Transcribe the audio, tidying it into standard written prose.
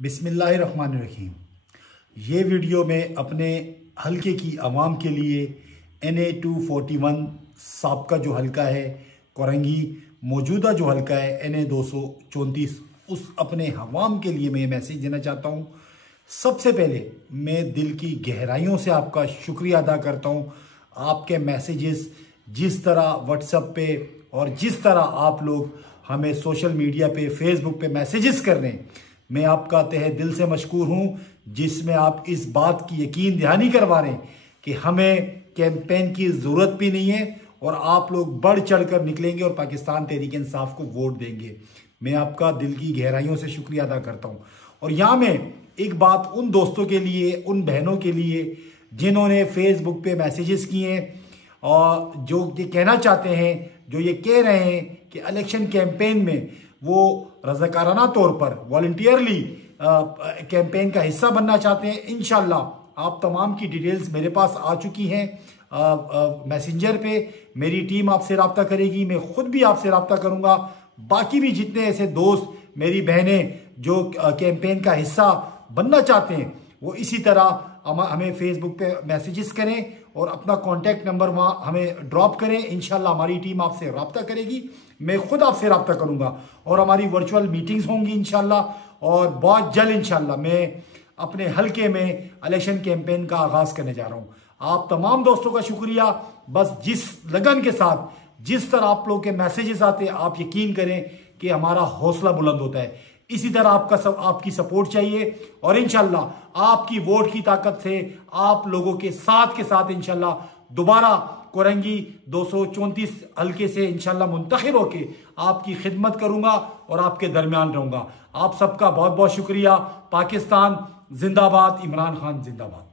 बिस्मिल्लाहिर्रहमानिर्रहीम। ये वीडियो में अपने हलके की आवाम के लिए NA 241 साबका जो हलका है कोरंगी, मौजूदा जो हलका है NA 234, उस अपने हवाम के लिए मैं ये मैसेज देना चाहता हूँ। सबसे पहले मैं दिल की गहराइयों से आपका शुक्रिया अदा करता हूँ। आपके मैसेजेस जिस तरह व्हाट्सएप पे और जिस तरह आप लोग हमें सोशल मीडिया पे फेसबुक पे मैसेजेस कर रहे हैं, मैं आपका तहे दिल से मशकूर हूँ, जिसमें आप इस बात की यकीन दहानी करवा रहे हैं कि हमें कैंपेन की ज़रूरत भी नहीं है और आप लोग बढ़ चढ़ कर निकलेंगे और पाकिस्तान तहरीक इंसाफ को वोट देंगे। मैं आपका दिल की गहराइयों से शुक्रिया अदा करता हूँ। और यहाँ में एक बात उन दोस्तों के लिए, उन बहनों के लिए जिन्होंने फेसबुक पे मैसेजेस किए हैं और जो ये कहना चाहते हैं, जो ये कह रहे हैं कि इलेक्शन कैंपेन में वो रज़ाकाराना तौर पर वॉलंटियरली कैंपेन का हिस्सा बनना चाहते हैं। इंशाल्लाह आप तमाम की डिटेल्स मेरे पास आ चुकी हैं मैसेंजर पे। मेरी टीम आपसे रब्ता करेगी, मैं खुद भी आपसे रब्ता करूंगा। बाकी भी जितने ऐसे दोस्त, मेरी बहनें जो कैंपेन का हिस्सा बनना चाहते हैं, वो इसी तरह हमें फेसबुक पे मैसेजेस करें और अपना कॉन्टैक्ट नंबर वहाँ हमें ड्रॉप करें। इंशाल्लाह हमारी टीम आपसे रब्ता करेगी, मैं खुद आपसे रब्ता करूँगा और हमारी वर्चुअल मीटिंग्स होंगी इंशाल्लाह। और बहुत जल्द इंशाल्लाह मैं अपने हलके में इलेक्शन कैंपेन का आगाज़ करने जा रहा हूँ। आप तमाम दोस्तों का शुक्रिया। बस जिस लगन के साथ, जिस तरह आप लोग के मैसेजेस आते हैं, आप यकीन करें कि हमारा हौसला बुलंद होता है। इसी तरह आपकी सपोर्ट चाहिए और इंशाल्लाह आपकी वोट की ताकत से आप लोगों के साथ इंशाल्लाह दोबारा कोरंगी 234 हल्के से इंशाल्लाह मुंतखब होके आपकी खिदमत करूंगा और आपके दरमियान रहूंगा। आप सबका बहुत बहुत शुक्रिया। पाकिस्तान जिंदाबाद, इमरान खान जिंदाबाद।